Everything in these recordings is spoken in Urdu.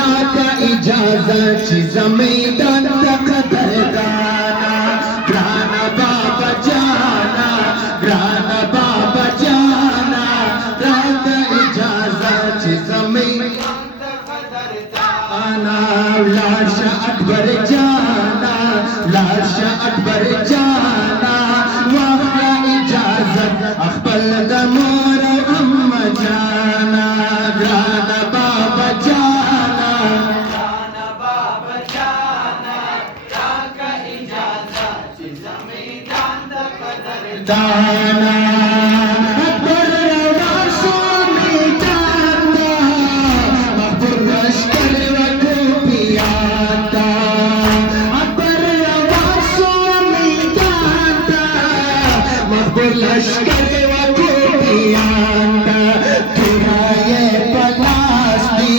راکا اجازت چی زمیدان تقدردانا گرانا بابا جانا گرانا بابا جانا راکا اجازت چی زمیدان تقدردانا لاشا اکبر جانا لاشا اکبر جانا واخلا اجازت اخبر دمور ام جانا گرانا بابا جانا گرانا بابا جانا راکا اجازت چی زمیدان تقدردانا اکبر رواسو میدانا مخبر لشکر و کوپیاتا اکبر رواسو میدانا مخبر لشکر و کوپیاتا ترائے پلاستی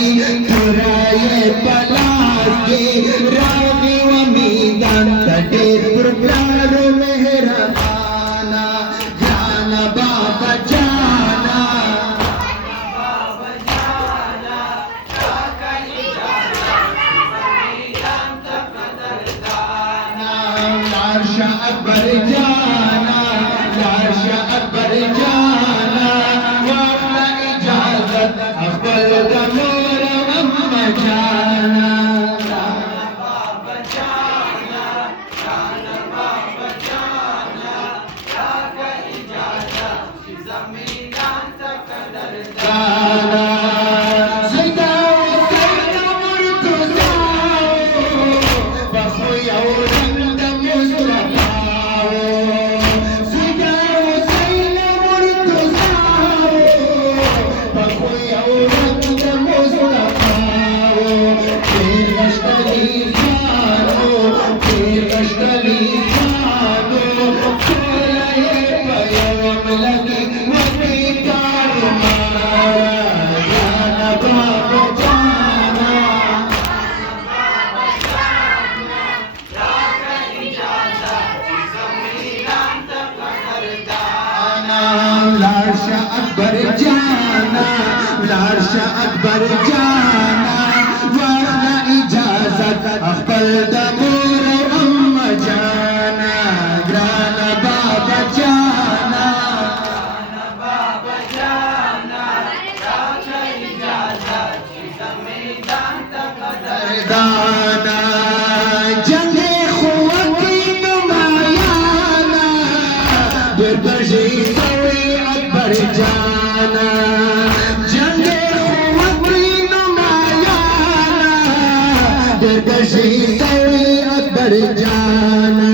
ترائے پلاستی راوی و میدان تدیر پرپلارو مہربانا جانا بابا جانا بابا جانا راکا اجازت زمیدان تقدردانا لاشا اکبر جانا لاشا اکبر جانا واخلا اجازت اخبر دمور ام جانا جانا بابا جانا جانا بابا جانا راکا اجازت چی زمیدان تقدردانا زیدا و سیدا مرتضاو بخوی او رنگ مصطفاو زیدا و سیدا مرتضاو بخوی او رنگ مصطفاو پیر غشتلی جانو پیر غشتلی جانو کولای پیام لگی وکی کارو مارا جانا بابا جانا راکا اجازت چی زمیدان تقدردانا لاشا اکبر جانا لاشا اکبر جانا واخلا اجازت اخبر دمور ام جانا گرانا بابا جانا گرانا بابا جانا راکا اجازت چی زمیدان تقدردانا جنگ خوکی نمایانا درگشی سوی اکبر جانا جنگ خوکی نمایانا درگشی سوی اکبر جانا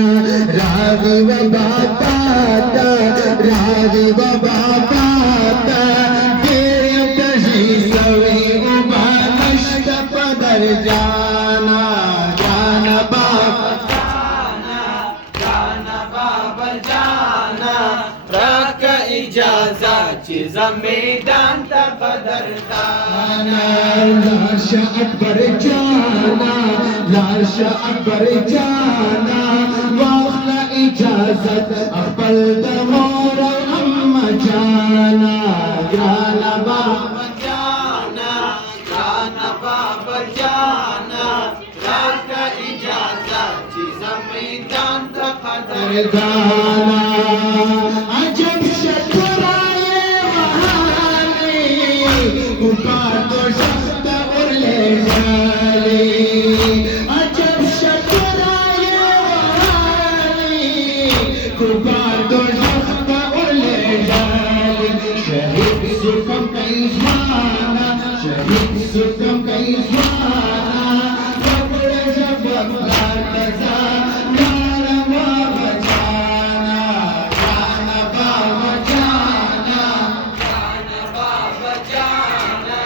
راوی و بابا تا راوی و بابا تا دیر کشی سوی اوبا نشت پدر جانا جانا بابا جانا جانا بابا جانا راکا اجازت چی زمیدان تقدردانا لاشا اکبر جانا لاشا اکبر جانا واخلا اجازت اخبر دمور ام جانا جانا بابا جانا جانا بابا جانا راکا اجازت چی زمیدان تقدردانا عجب شکرائے وحالی اوپر تو شخت اور لے جالی عجب شکرائے وحالی اوپر تو شخت اور لے جالی شہید سکم کا ازمانا شہید سکم کا ازمانا بکڑ جب بکڑ تزا جانا بابا جانا جانا بابا جانا جانا بابا جانا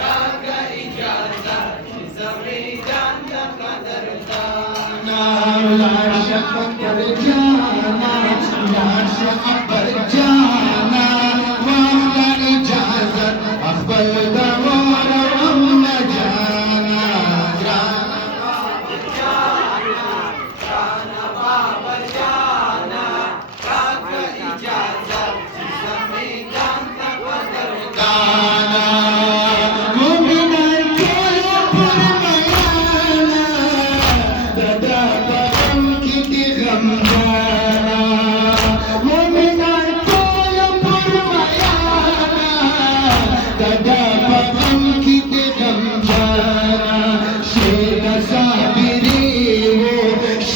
راکا اجازت چی زمیدان تقدردانا لاشا اکبر جانا لاشا اکبر جانا واخلا اجازت اخبر دمور ام جانا جانا بابا جانا جانا بابا جانا راکا اجازت چی زمیدان تقدردانا مومنان کولو پر